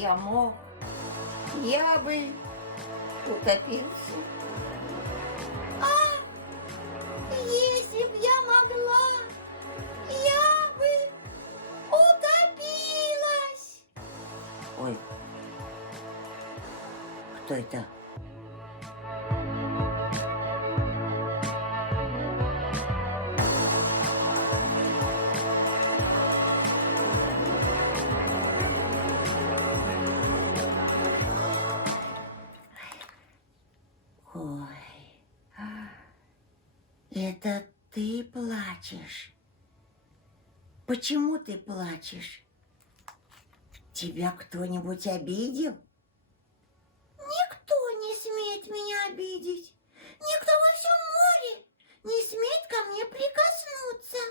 я мог, я бы утопился. Если б я могла, я бы утопилась. Ой, кто это? Ой, это ты плачешь? Почему ты плачешь? Тебя кто-нибудь обидел? Никто не смеет меня обидеть. Никто во всем море не смеет ко мне прикоснуться.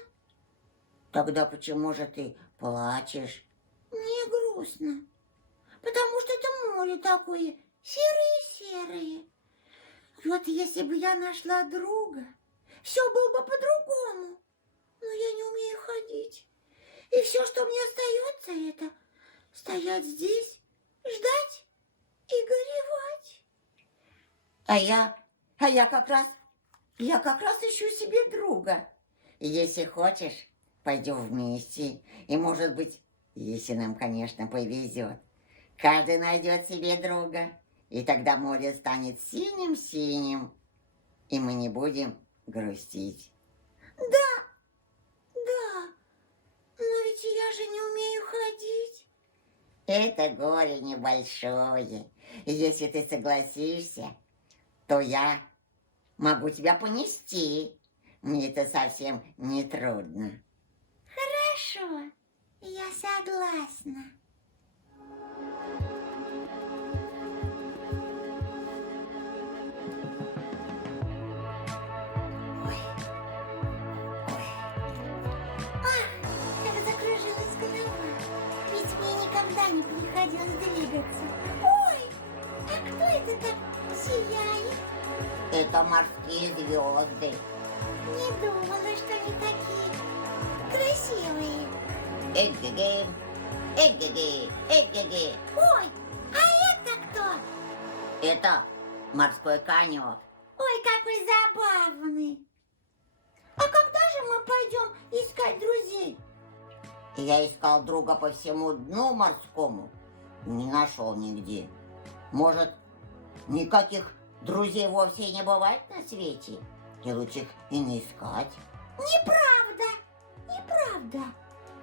Тогда почему же ты плачешь? Мне грустно, потому что это море такое серое-серое. Вот если бы я нашла друга, все было бы по-другому. Но я не умею ходить. И все, что мне остается, это стоять здесь, ждать и горевать. Я как раз ищу себе друга. Если хочешь, пойдем вместе. И, может быть, если нам, конечно, повезет, каждый найдет себе друга. И тогда море станет синим-синим, и мы не будем грустить. Да, но ведь я же не умею ходить. Это горе небольшое. И если ты согласишься, то я могу тебя понести. Мне это совсем не трудно. Хорошо, я согласна. Как закружилась голова. Ведь мне никогда не приходилось двигаться. Ой, а кто это так сияет? Это морские звезды. Не думала, что они такие красивые. Эге-ге, эге-ге, эге-ге. Ой, а это кто? Это морской конек. Ой, какой забавный. А когда же мы пойдем искать друзей? Я искал друга по всему дну морскому, не нашел нигде. Может, никаких друзей вовсе и не бывает на свете? И лучше их и не искать. Неправда.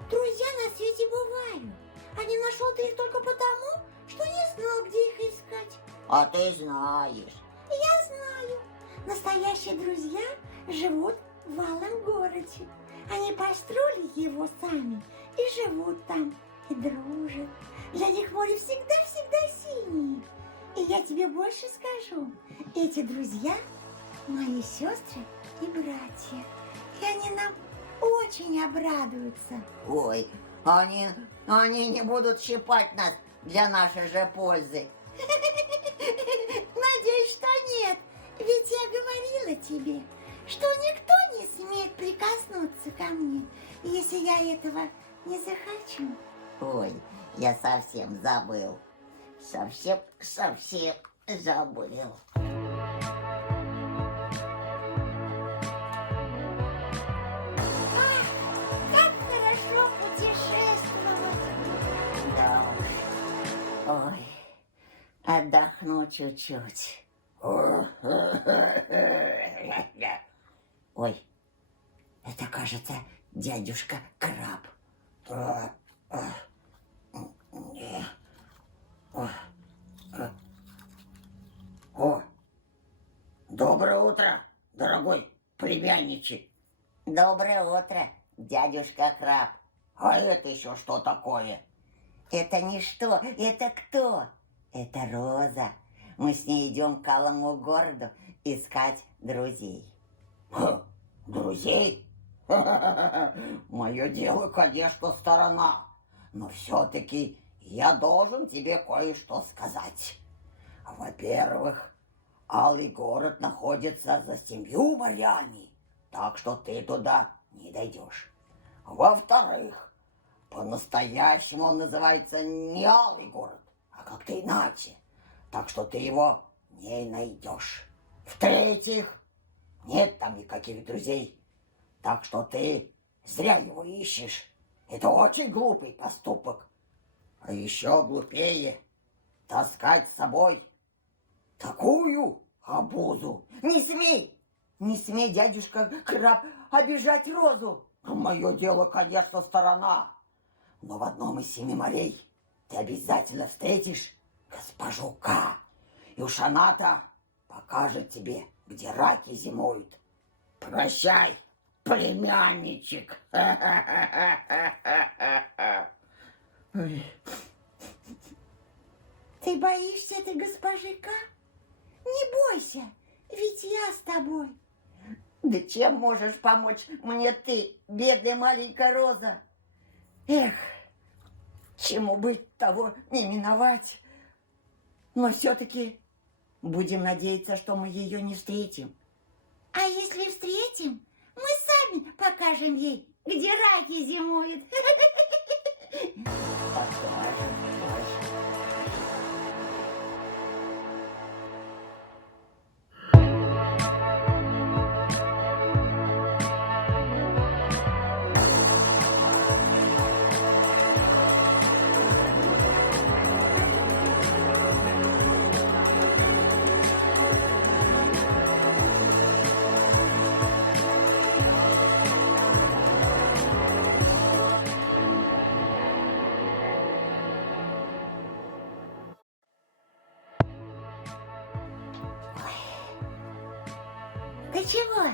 Друзья на свете бывают. А не нашел ты их только потому, что не знал, где их искать. А ты знаешь. Я знаю. Настоящие друзья живут в малом городе. Они построили его сами и живут там, и дружат. Для них море всегда синее. И я тебе больше скажу. Эти друзья – мои сестры и братья. И они нам очень обрадуются. Ой, они не будут щипать нас для нашей же пользы. Надеюсь, что нет. Ведь я говорила тебе, что никто не смеет прикоснуться ко мне, если я этого не захочу. Ой, я совсем забыл. Совсем забыл. Как хорошо путешествовать. Да уж. Ой, отдохну чуть-чуть. Ой, это, кажется, дядюшка Краб. О, доброе утро, дорогой племянничек. Доброе утро, дядюшка Краб. А это еще что такое? Это не что, это кто? Это Роза. Мы с ней идем к Калому городу искать друзей. Друзей? Мое дело, конечно, сторона. Но все-таки я должен тебе кое-что сказать. Во-первых, Алый город находится за 7 морями, так что ты туда не дойдешь. Во-вторых, по-настоящему он называется не Алый город, как-то иначе, так что ты его не найдешь. В-третьих, нет там никаких друзей, так что ты зря его ищешь. Это очень глупый поступок. А еще глупее таскать с собой такую обузу. Не смей, дядюшка Краб, обижать Розу. Мое дело, конечно, сторона. Но в одном из 7 морей ты обязательно встретишь госпожу К. И уж она-то покажет тебе, где раки зимуют. Прощай, племянничек. Ой. Ты боишься этой госпожи К? Не бойся, ведь я с тобой. Да чем можешь помочь мне ты, бедная маленькая Роза? Эх, чему быть, того не миновать. Но все-таки будем надеяться, что мы ее не встретим. А если встретим, мы сами покажем ей, где раки зимуют. Покажем. Ты чего?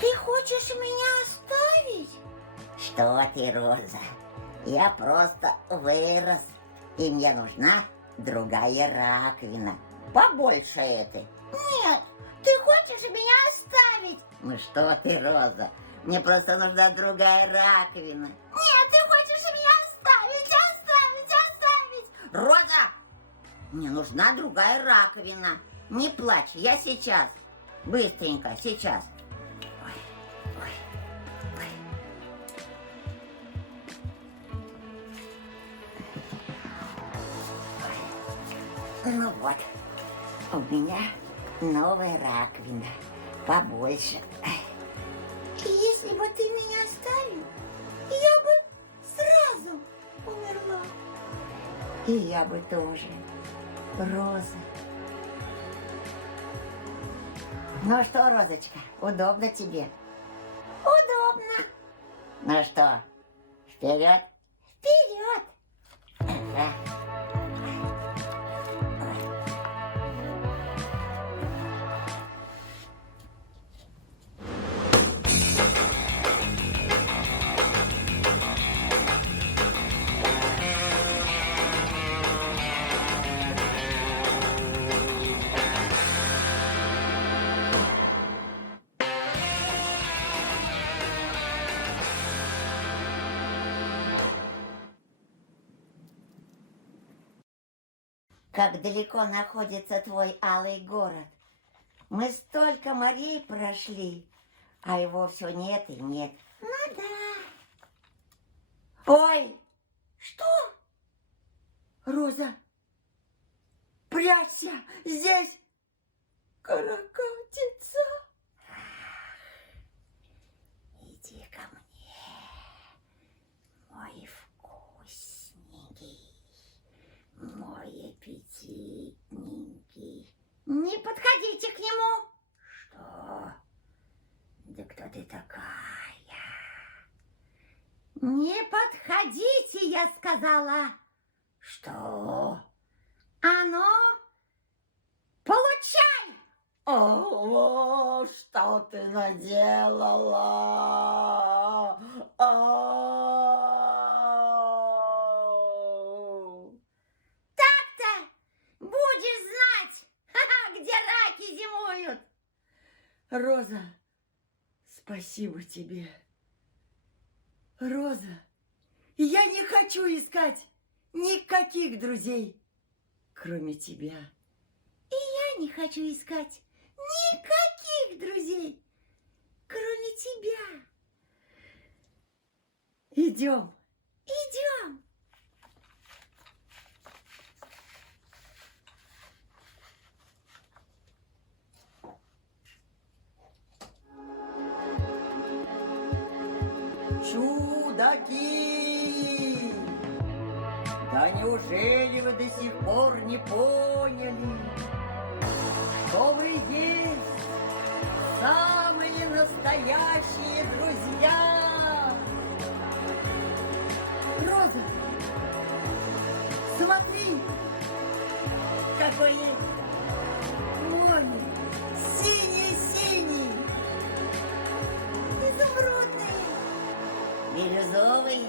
Ты хочешь меня оставить? Что ты, Роза? Я просто вырос, и мне нужна другая раковина. Побольше этой. Нет, ты хочешь меня оставить? Ну что ты, Роза? Мне просто нужна другая раковина. Нет, ты хочешь меня оставить. Роза! Мне нужна другая раковина. Не плачь, я сейчас. Быстренько, сейчас. Ну вот, у меня новая раковина. Побольше. И если бы ты меня оставил, я бы сразу умерла. И я бы тоже. Роза. Ну что, Розочка, удобно тебе? Удобно. Ну что, вперед? Вперед. Ага. Как далеко находится твой алый город? Мы столько морей прошли, а его все нет и нет. Ну да. Ой, Что? Роза, прячься, здесь каракатица. Иди ко мне, мой вкусненький, мой аппетитненький. Не подходите к нему. Что? Да кто ты такая? Не подходите, я сказала. Что? А ну, получай. О, что ты наделала? Так-то будешь знать, где раки зимуют. Роза, спасибо тебе. Роза, я не хочу искать никаких друзей, кроме тебя. Я не хочу искать никаких друзей, кроме тебя. Идем. Идем. Чудаки! Да неужели вы до сих пор не поняли, что вы есть самые настоящие друзья? Роза, смотри, Какой море, синий-синий, изумрудный. бирюзовый,